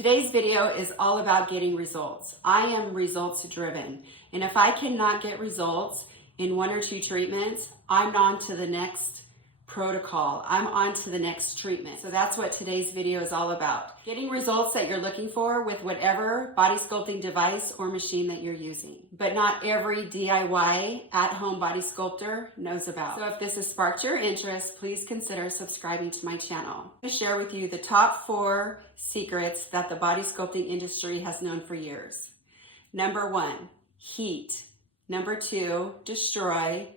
Today's video is all about getting results. I am results driven, and if I cannot get results in 1 or 2 treatments, I'm on to the next protocol. I'm on to the next treatment. So that's what today's video is all about. Getting results that you're looking for with whatever body sculpting device or machine that you're using. But not every DIY at-home body sculptor knows about. So if this has sparked your interest, please consider subscribing to my channel. I'm going to share with you the top 4 secrets that the body sculpting industry has known for years. Number 1, heat. Number 2, destroy.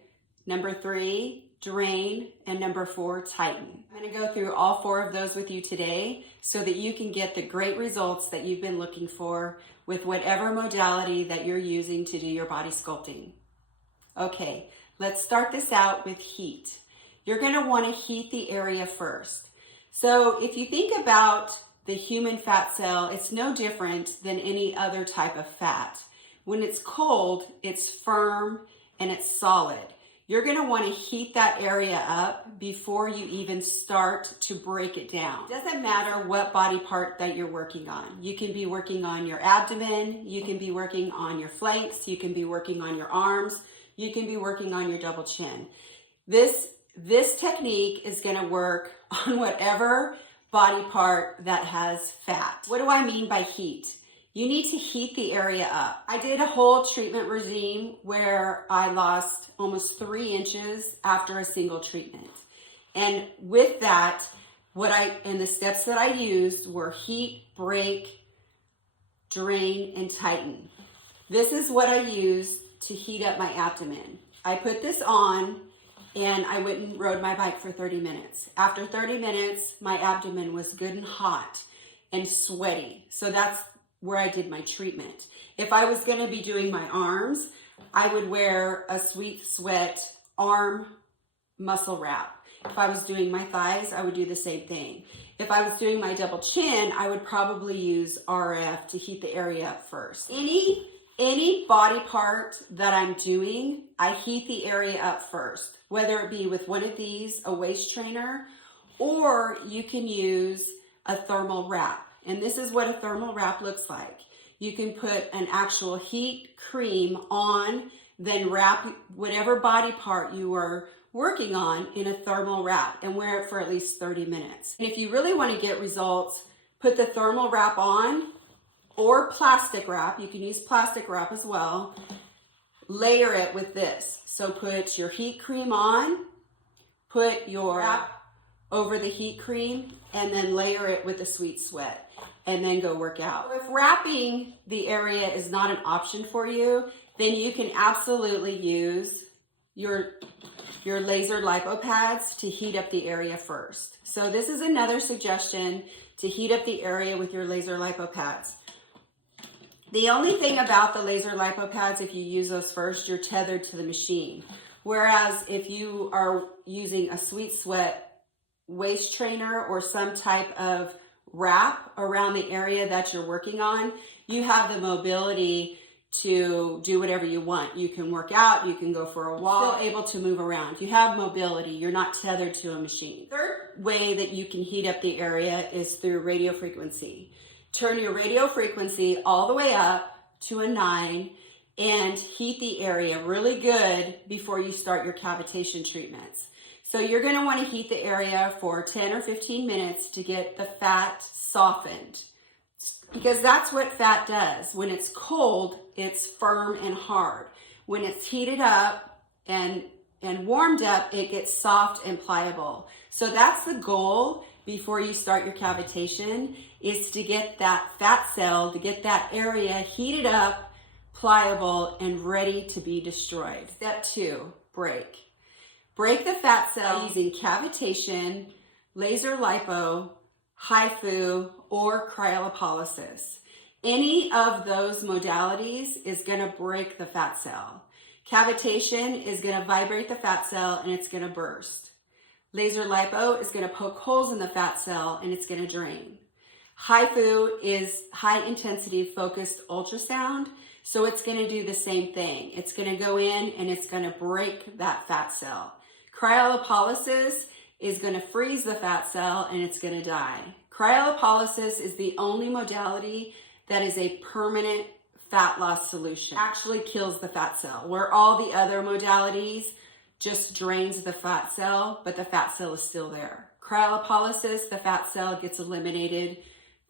Number 3, drain, and number 4, tighten. I'm going to go through all 4 of those with you today so that you can get the great results that you've been looking for with whatever modality that you're using to do your body sculpting. Okay, let's start this out with heat. You're going to want to heat the area first. So if you think about the human fat cell, it's no different than any other type of fat. When it's cold, it's firm and it's solid. You're going to want to heat that area up before you even start to break it down. It doesn't matter what body part that you're working on. You can be working on your abdomen, you can be working on your flanks, you can be working on your arms, you can be working on your double chin. This technique is going to work on whatever body part that has fat. What do I mean by heat? You need to heat the area up. I did a whole treatment regime where I lost almost 3 inches after a single treatment. And with that, the steps that I used were heat, break, drain, and tighten. This is what I used to heat up my abdomen. I put this on and I went and rode my bike for 30 minutes. After 30 minutes, my abdomen was good and hot and sweaty. So that's where I did my treatment. If I was going to be doing my arms, I would wear a Sweet Sweat arm muscle wrap. If I was doing my thighs, I would do the same thing. If I was doing my double chin, I would probably use RF to heat the area up first. Any body part that I'm doing, I heat the area up first, whether it be with one of these, a waist trainer, or you can use a thermal wrap. And this is what a thermal wrap looks like. You can put an actual heat cream on, then wrap whatever body part you are working on in a thermal wrap and wear it for at least 30 minutes. And if you really want to get results, put the thermal wrap on or plastic wrap. You can use plastic wrap as well. Layer it with this. So put your heat cream on, put your wrap over the heat cream, and then layer it with a Sweet Sweat, and then go work out. If wrapping the area is not an option for you, then you can absolutely use your laser lipo pads to heat up the area first. So this is another suggestion to heat up the area with your laser lipo pads. The only thing about the laser lipo pads, if you use those first, you're tethered to the machine. Whereas if you are using a Sweet Sweat waist trainer or some type of wrap around the area that you're working on, you have the mobility to do whatever you want. You can work out, you can go for a walk, still able to move around. You have mobility, you're not tethered to a machine. Third way that you can heat up the area is through radio frequency. Turn your radio frequency all the way up to a 9 and heat the area really good before you start your cavitation treatments. So you're going to want to heat the area for 10 or 15 minutes to get the fat softened, because that's what fat does. When it's cold, it's firm and hard. When it's heated up and warmed up, it gets soft and pliable. So that's the goal before you start your cavitation, is to get that fat cell, to get that area heated up, pliable, and ready to be destroyed. Step 2, break. Break the fat cell using cavitation, laser lipo, HIFU, or cryolipolysis. Any of those modalities is going to break the fat cell. Cavitation is going to vibrate the fat cell and it's going to burst. Laser lipo is going to poke holes in the fat cell and it's going to drain. HIFU is high intensity focused ultrasound, so it's going to do the same thing. It's going to go in and it's going to break that fat cell. Cryolipolysis is going to freeze the fat cell and it's going to die. Cryolipolysis is the only modality that is a permanent fat loss solution. It actually kills the fat cell, where all the other modalities just drains the fat cell, but the fat cell is still there. Cryolipolysis, the fat cell gets eliminated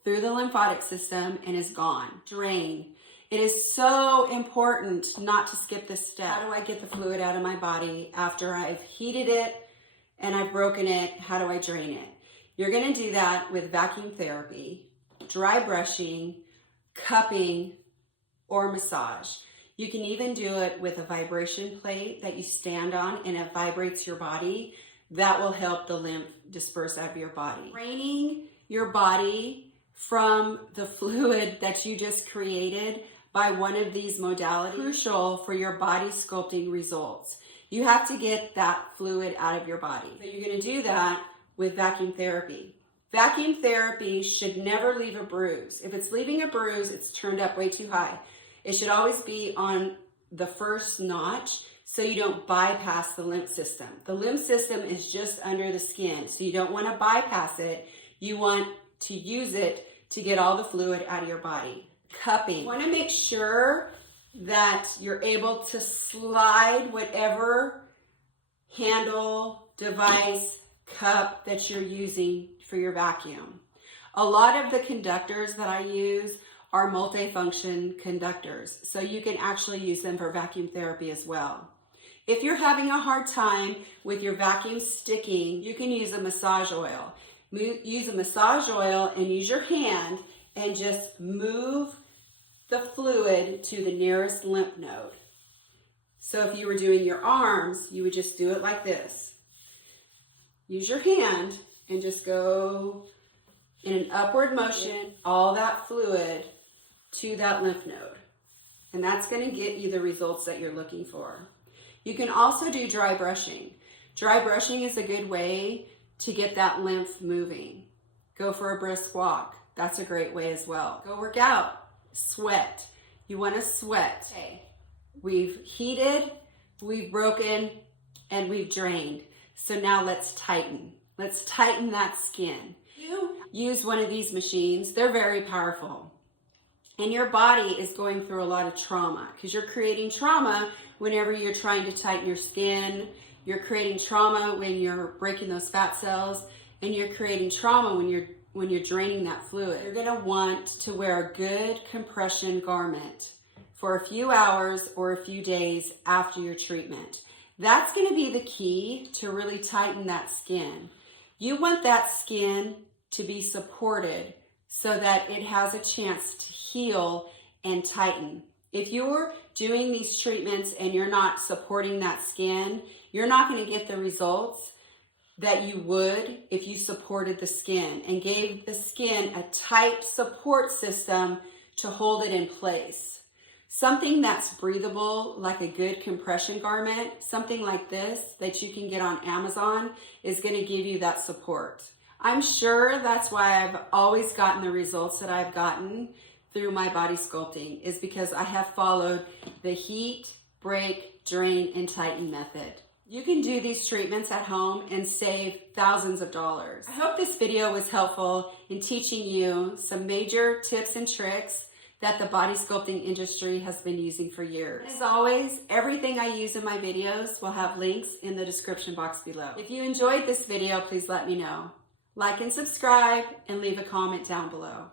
through the lymphatic system and is gone. Drain. It is so important not to skip this step. How do I get the fluid out of my body after I've heated it and I've broken it? How do I drain it? You're gonna do that with vacuum therapy, dry brushing, cupping, or massage. You can even do it with a vibration plate that you stand on and it vibrates your body. That will help the lymph disperse out of your body. Draining your body from the fluid that you just created by one of these modalities is crucial for your body sculpting results. You have to get that fluid out of your body. So you're gonna do that with vacuum therapy. Vacuum therapy should never leave a bruise. If it's leaving a bruise, it's turned up way too high. It should always be on the first notch so you don't bypass the lymph system. The lymph system is just under the skin, so you don't want to bypass it. You want to use it to get all the fluid out of your body. Cupping. You want to make sure that you're able to slide whatever handle, device, cup that you're using for your vacuum. A lot of the conductors that I use are multifunction conductors, so you can actually use them for vacuum therapy as well. If you're having a hard time with your vacuum sticking, you can use a massage oil. Use a massage oil and use your hand and just move the fluid to the nearest lymph node. So if you were doing your arms, you would just do it like this. Use your hand and just go in an upward motion, all that fluid to that lymph node. And that's going to get you the results that you're looking for. You can also do dry brushing. Dry brushing is a good way to get that lymph moving. Go for a brisk walk. That's a great way as well. Go work out. Sweat. You want to sweat. Okay. We've heated, we've broken, and we've drained. So now let's tighten. Let's tighten that skin. You use one of these machines. They're very powerful. And your body is going through a lot of trauma because you're creating trauma whenever you're trying to tighten your skin. You're creating trauma when you're breaking those fat cells, and you're creating trauma when you're draining that fluid. You're going to want to wear a good compression garment for a few hours or a few days after your treatment. That's going to be the key to really tighten that skin. You want that skin to be supported so that it has a chance to heal and tighten. If you're doing these treatments and you're not supporting that skin, you're not going to get the results that you would if you supported the skin and gave the skin a tight support system to hold it in place. Something that's breathable, like a good compression garment, something like this that you can get on Amazon, is going to give you that support. I'm sure that's why I've always gotten the results that I've gotten through my body sculpting, is because I have followed the heat, break, drain, and tighten method. You can do these treatments at home and save thousands of dollars. I hope this video was helpful in teaching you some major tips and tricks that the body sculpting industry has been using for years. As always, everything I use in my videos will have links in the description box below. If you enjoyed this video, please let me know. Like and subscribe and leave a comment down below.